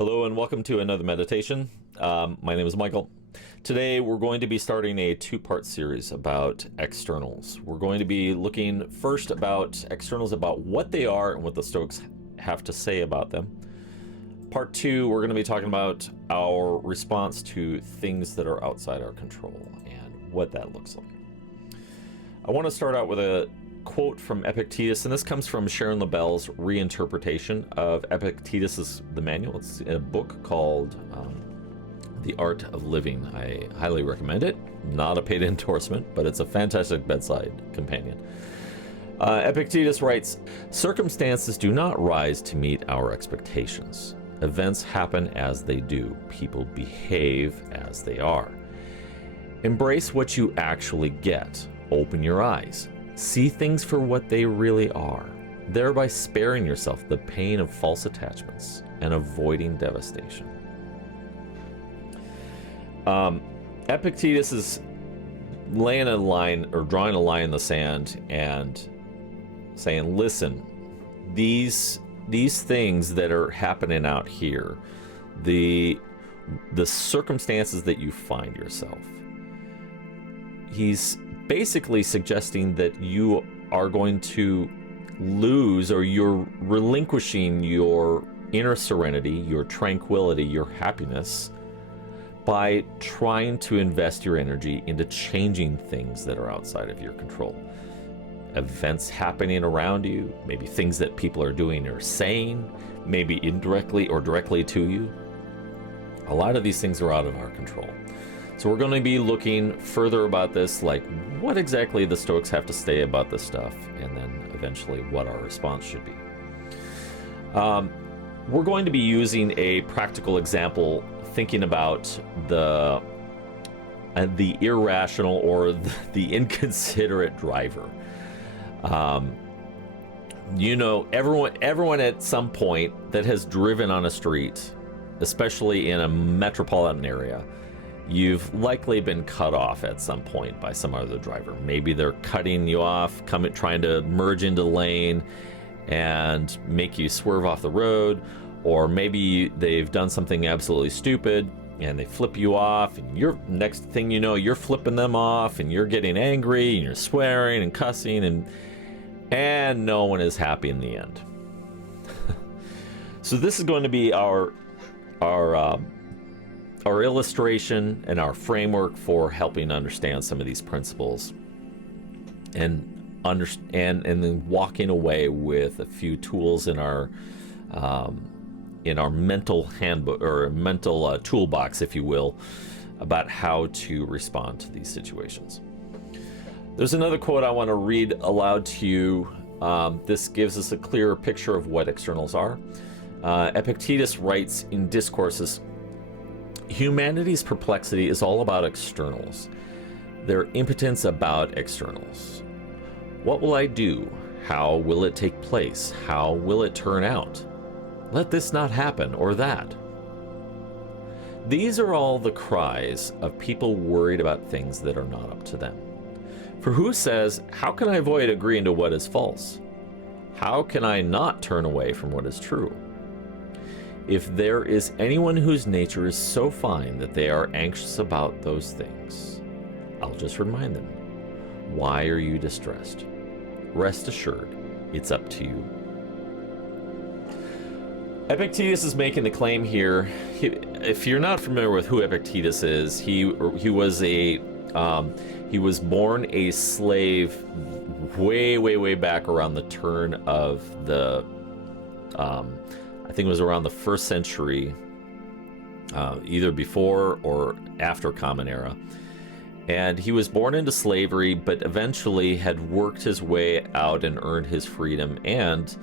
Hello and welcome to another meditation. My name is Michael. Today we're going to be starting a two-part series about externals. We're going to be looking first about externals, about what they are and what the Stoics have to say about them. Part two, we're going to be talking about our response to things that are outside our control and what that looks like. I want to start out with a quote from Epictetus, and this comes from Sharon LaBelle's reinterpretation of Epictetus's The Manual. It's a book called The Art of Living. I highly recommend it. Not a paid endorsement, but it's a fantastic bedside companion. Epictetus writes, "Circumstances do not rise to meet our expectations. Events happen as they do. People behave as they are. Embrace what you actually get. Open your eyes. See things for what they really are, thereby sparing yourself the pain of false attachments and avoiding devastation." Epictetus is laying a line or drawing a line in the sand and saying, listen, these things that are happening out here, the circumstances that you find yourself, he's basically suggesting that you are going to lose, or you're relinquishing your inner serenity, your tranquility, your happiness by trying to invest your energy into changing things that are outside of your control. Events happening around you, maybe things that people are doing or saying, maybe indirectly or directly to you. A lot of these things are out of our control. So we're going to be looking further about this, like what exactly the Stoics have to say about this stuff, and then eventually what our response should be. We're going to be using a practical example, thinking about the irrational or the inconsiderate driver. Everyone at some point that has driven on a street, especially in a metropolitan area, you've likely been cut off at some point by some other driver. Maybe they're cutting you off, trying to merge into the lane and make you swerve off the road, or maybe they've done something absolutely stupid and they flip you off, and next thing you know, you're flipping them off and you're getting angry and you're swearing and cussing, and no one is happy in the end. So this is going to be our illustration and our framework for helping understand some of these principles, and then walking away with a few tools in our mental handbook, or mental toolbox, if you will, about how to respond to these situations. There's another quote I want to read aloud to you. This gives us a clearer picture of what externals are. Epictetus writes in Discourses, "Humanity's perplexity is all about externals, their impotence about externals. What will I do? How will it take place? How will it turn out? Let this not happen or that." These are all the cries of people worried about things that are not up to them. For who says, "How can I avoid agreeing to what is false? How can I not turn away from what is true?" If there is anyone whose nature is so fine that they are anxious about those things, I'll just remind them, why are you distressed? Rest assured, it's up to you. Epictetus is making the claim here. If you're not familiar with who Epictetus is, he was born a slave way back around the turn of the I think it was around the 1st century, either before or after Common Era. And he was born into slavery, but eventually had worked his way out and earned his freedom, and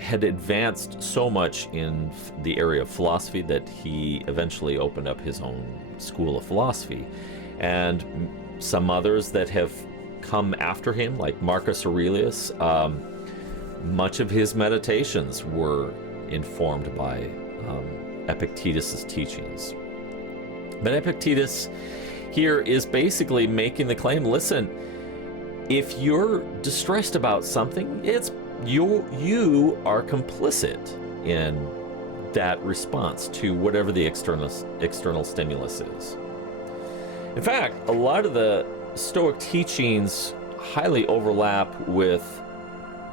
had advanced so much in the area of philosophy that he eventually opened up his own school of philosophy. And some others that have come after him, like Marcus Aurelius, much of his meditations were informed by Epictetus's teachings. But Epictetus here is basically making the claim, listen, if you're distressed about something, it's you are complicit in that response to whatever the external stimulus is. In fact, a lot of the Stoic teachings highly overlap with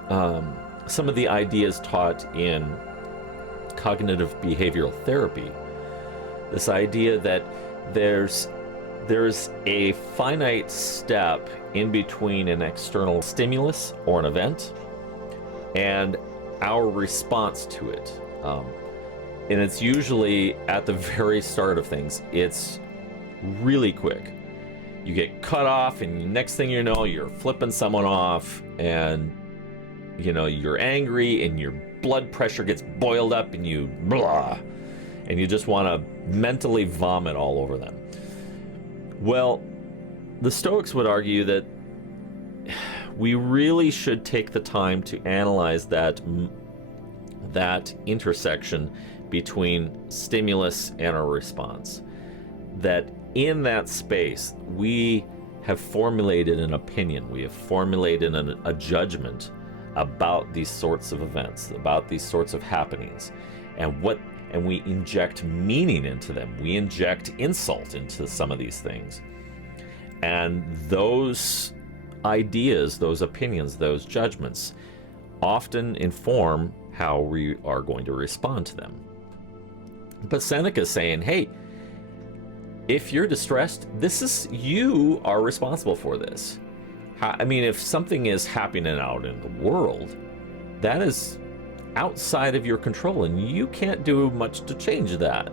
some of the ideas taught in cognitive behavioral therapy. This idea that there's a finite step in between an external stimulus or an event and our response to it. And it's usually at the very start of things. It's really quick. You get cut off, and next thing you know, you're flipping someone off, and you're angry, and your blood pressure gets boiled up, and you just want to mentally vomit all over them. Well, the Stoics would argue that we really should take the time to analyze that intersection between stimulus and our response. That in that space, we have formulated an opinion, we have formulated a judgment about these sorts of events, about these sorts of happenings, and we inject meaning into them. We inject insult into some of these things. And those ideas, those opinions, those judgments often inform how we are going to respond to them. But Seneca is saying, hey, if you're distressed, you are responsible for this. I mean, if something is happening out in the world, that is outside of your control, and you can't do much to change that.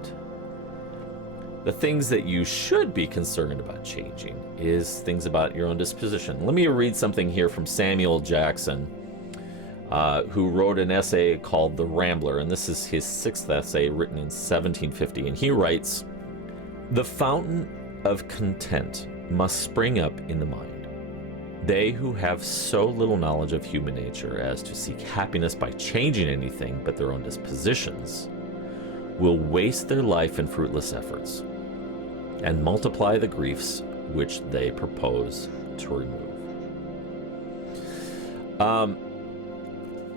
The things that you should be concerned about changing is things about your own disposition. Let me read something here from Samuel Jackson, who wrote an essay called The Rambler, and this is his 6th essay, written in 1750, and he writes, "The fountain of content must spring up in the mind. They who have so little knowledge of human nature as to seek happiness by changing anything but their own dispositions will waste their life in fruitless efforts and multiply the griefs which they propose to remove."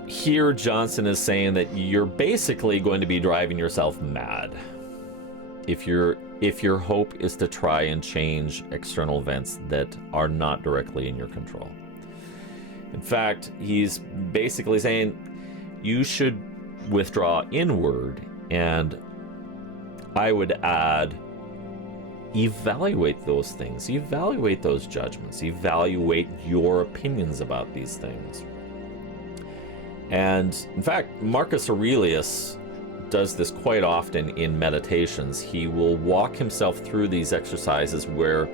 Here Johnson is saying that you're basically going to be driving yourself mad if your hope is to try and change external events that are not directly in your control. In fact, he's basically saying you should withdraw inward, and I would add, evaluate those things, evaluate those judgments, evaluate your opinions about these things. And in fact, Marcus Aurelius does this quite often in meditations. He will walk himself through these exercises where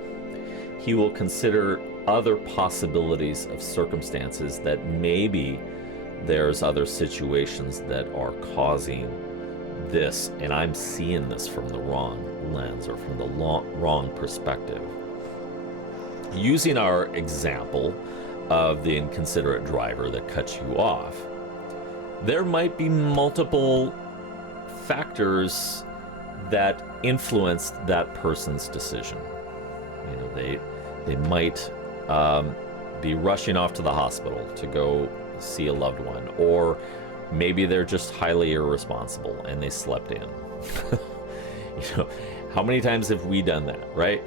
he will consider other possibilities of circumstances that maybe there's other situations that are causing this, and I'm seeing this from the wrong lens or from the wrong perspective. Using our example of the inconsiderate driver that cuts you off, there might be multiple factors that influenced that person's decision. They might be rushing off to the hospital to go see a loved one, or maybe they're just highly irresponsible and they slept in. How many times have we done that, right?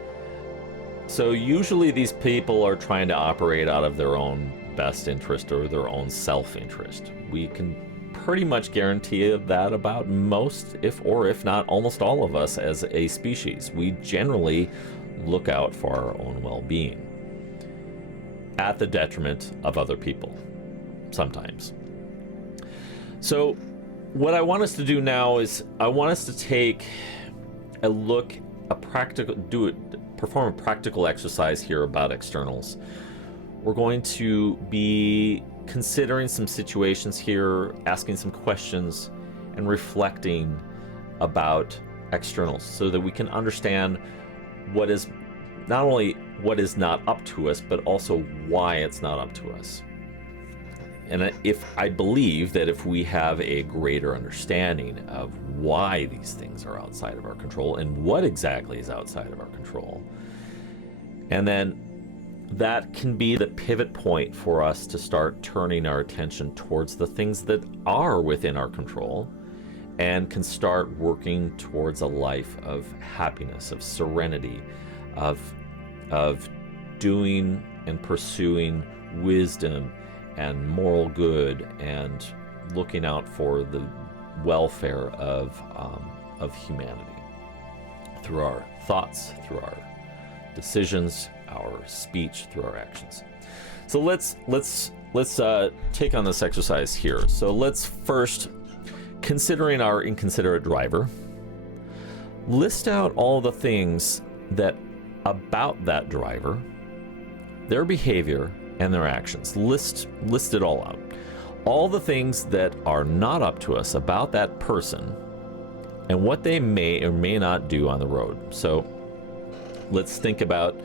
So usually these people are trying to operate out of their own best interest or their own self-interest. We can pretty much guarantee that about most, if not almost all of us as a species. We generally look out for our own well-being at the detriment of other people, sometimes. So what I want us to do now is I want us to take a look, perform a practical exercise here about externals. We're going to be considering some situations here, asking some questions, and reflecting about externals so that we can understand what is not only what is not up to us, but also why it's not up to us. And I believe that if we have a greater understanding of why these things are outside of our control and what exactly is outside of our control, and then that can be the pivot point for us to start turning our attention towards the things that are within our control and can start working towards a life of happiness, of serenity, of doing and pursuing wisdom and moral good, and looking out for the welfare of humanity through our thoughts, through our decisions, our speech, through our actions. So let's take on this exercise here. So let's first, considering our inconsiderate driver, list out all the things that about that driver, their behavior and their actions. List it all out. All the things that are not up to us about that person and what they may or may not do on the road. So let's think about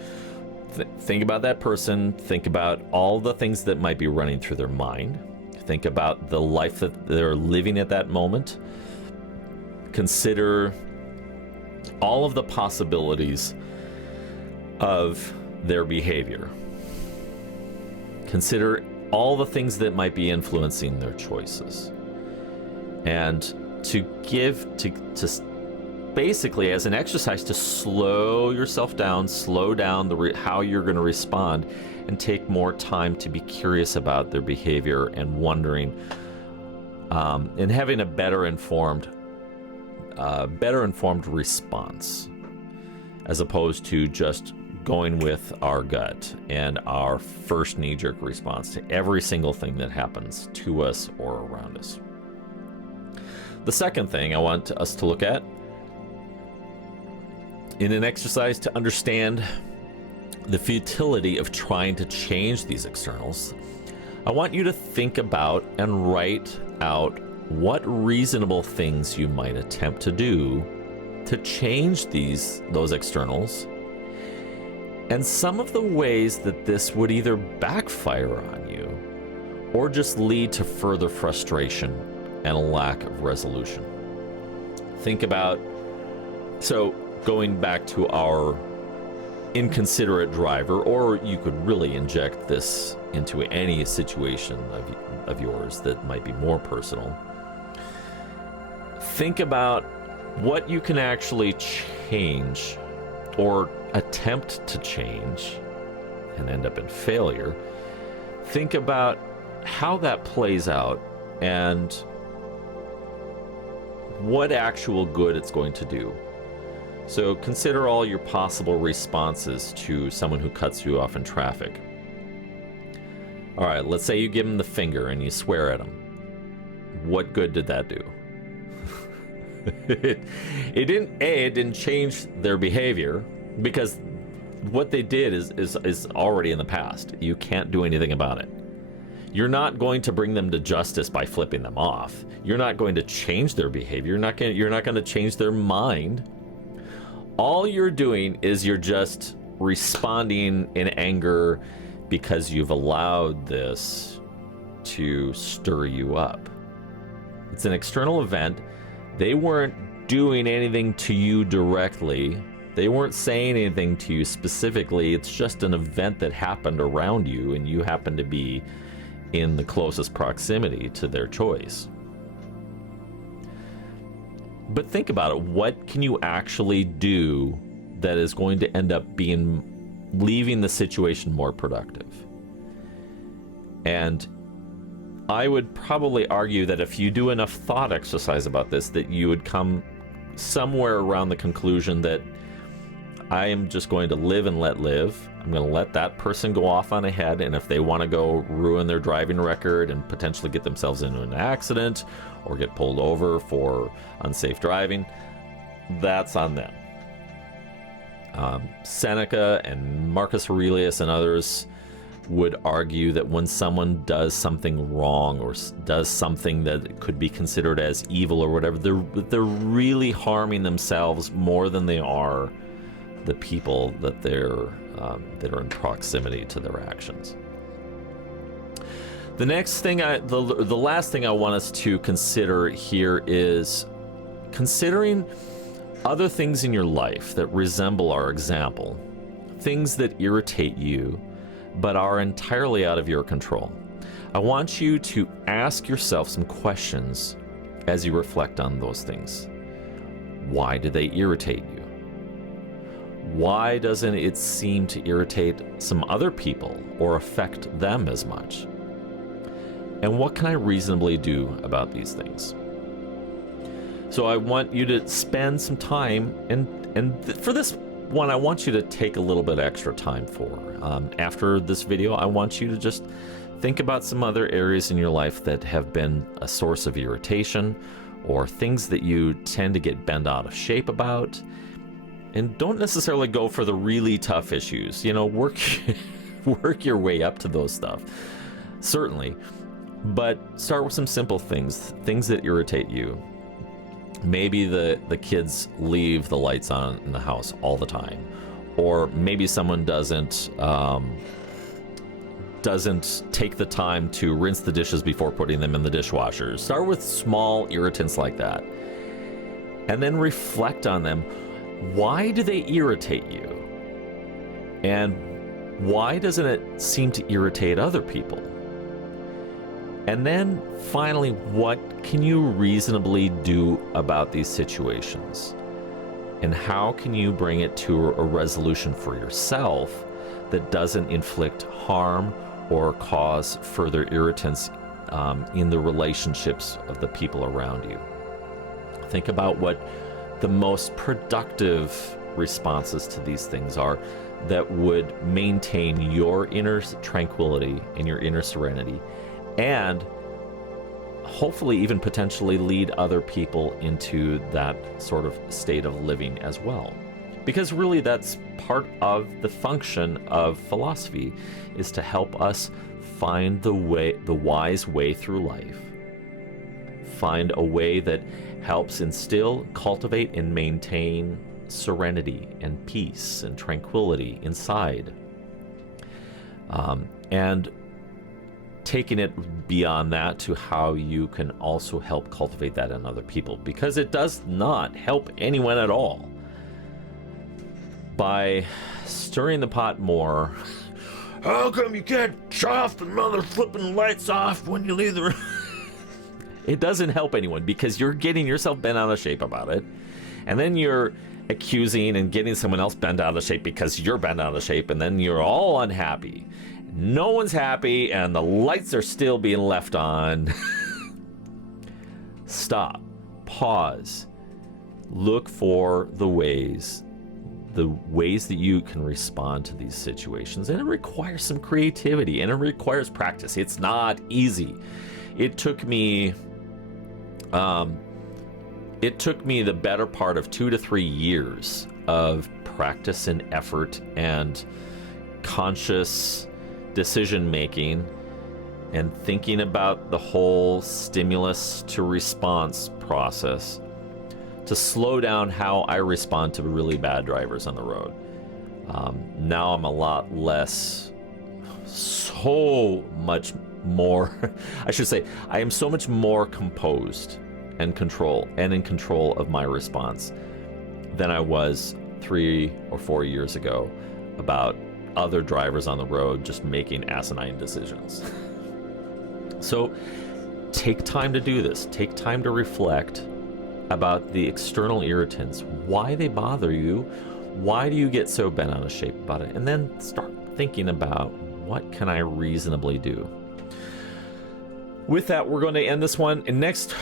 that person. Think about all the things that might be running through their mind. Think about the life that they're living at that moment. Consider all of the possibilities of their behavior. Consider all the things that might be influencing their choices. And to basically, as an exercise, to slow yourself down, slow down how you're going to respond, and take more time to be curious about their behavior and wondering, and having a better informed response, as opposed to just going with our gut and our first knee-jerk response to every single thing that happens to us or around us. The second thing I want us to look at in an exercise to understand the futility of trying to change these externals, I want you to think about and write out what reasonable things you might attempt to do to change those externals, and some of the ways that this would either backfire on you or just lead to further frustration and a lack of resolution. Think about, so going back to our inconsiderate driver, or you could really inject this into any situation of yours that might be more personal. Think about what you can actually change or attempt to change and end up in failure. Think about how that plays out and what actual good it's going to do. So consider all your possible responses to someone who cuts you off in traffic. All right, let's say you give them the finger and you swear at them. What good did that do? It didn't change their behavior, because what they did is already in the past. You can't do anything about it. You're not going to bring them to justice by flipping them off. You're not going to change their behavior. You're not going to change their mind. All you're doing is you're just responding in anger because you've allowed this to stir you up. It's an external event. They weren't doing anything to you directly. They weren't saying anything to you specifically. It's just an event that happened around you, and you happen to be in the closest proximity to their choice. But think about it. What can you actually do that is going to end up leaving the situation more productive? And I would probably argue that if you do enough thought exercise about this, that you would come somewhere around the conclusion that I am just going to live and let live. I'm going to let that person go off on ahead, and if they want to go ruin their driving record and potentially get themselves into an accident or get pulled over for unsafe driving, that's on them. Seneca and Marcus Aurelius and others would argue that when someone does something wrong or does something that could be considered as evil or whatever, they're really harming themselves more than they are the people that are in proximity to their actions. The next thing, the last thing I want us to consider here is considering other things in your life that resemble our example, things that irritate you but are entirely out of your control. I want you to ask yourself some questions as you reflect on those things. Why do they irritate you? Why doesn't it seem to irritate some other people or affect them as much? And what can I reasonably do about these things? So I want you to spend some time, and for this one, I want you to take a little bit extra time for. After this video, I want you to just think about some other areas in your life that have been a source of irritation, or things that you tend to get bent out of shape about. And don't necessarily go for the really tough issues. You know, work your way up to those stuff, certainly. But start with some simple things that irritate you. Maybe the kids leave the lights on in the house all the time. Or maybe someone doesn't take the time to rinse the dishes before putting them in the dishwasher. Start with small irritants like that. And then reflect on them. Why do they irritate you? And why doesn't it seem to irritate other people? And then finally, what can you reasonably do about these situations? And how can you bring it to a resolution for yourself that doesn't inflict harm or cause further irritants in the relationships of the people around you? Think about what the most productive responses to these things are that would maintain your inner tranquility and your inner serenity, and hopefully even potentially lead other people into that sort of state of living as well. Because really that's part of the function of philosophy, is to help us find the wise way through life. Find a way that helps instill, cultivate, and maintain serenity and peace and tranquility inside. And taking it beyond that to how you can also help cultivate that in other people, because it does not help anyone at all by stirring the pot more. How come you can't shut off the mother flipping lights off when you leave the room? It doesn't help anyone, because you're getting yourself bent out of shape about it, and then you're accusing and getting someone else bent out of shape because you're bent out of shape, and then you're all unhappy. No one's happy, and the lights are still being left on. Stop. Pause. Look for the ways that you can respond to these situations. And it requires some creativity, and it requires practice. It's not easy. It took me the better part of 2 to 3 years of practice and effort and conscious decision making and thinking about the whole stimulus to response process to slow down how I respond to really bad drivers on the road. Now I'm a lot less, so much more, I should say, I am so much more composed and in control of my response than I was 3 or 4 years ago about other drivers on the road just making asinine decisions. So take time to do this. Take time to reflect about the external irritants, why they bother you, why do you get so bent out of shape about it, and then start thinking about what can I reasonably do. With that, we're going to end this one, and next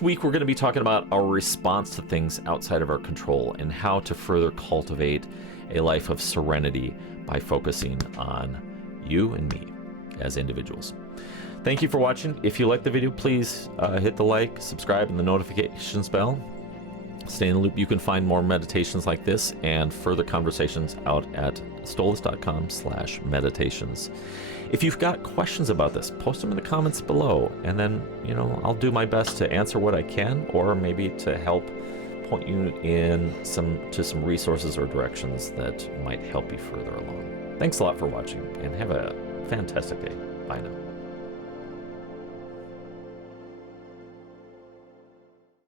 week we're going to be talking about our response to things outside of our control and how to further cultivate a life of serenity by focusing on you and me as individuals. Thank you for watching. If you liked the video, please hit the like, subscribe, and the notifications bell. Stay in the loop. You can find more meditations like this and further conversations out at stolace.com/meditations. If you've got questions about this, post them in the comments below, and then, I'll do my best to answer what I can, or maybe to help point you in some resources or directions that might help you further along. Thanks a lot for watching, and have a fantastic day. Bye now.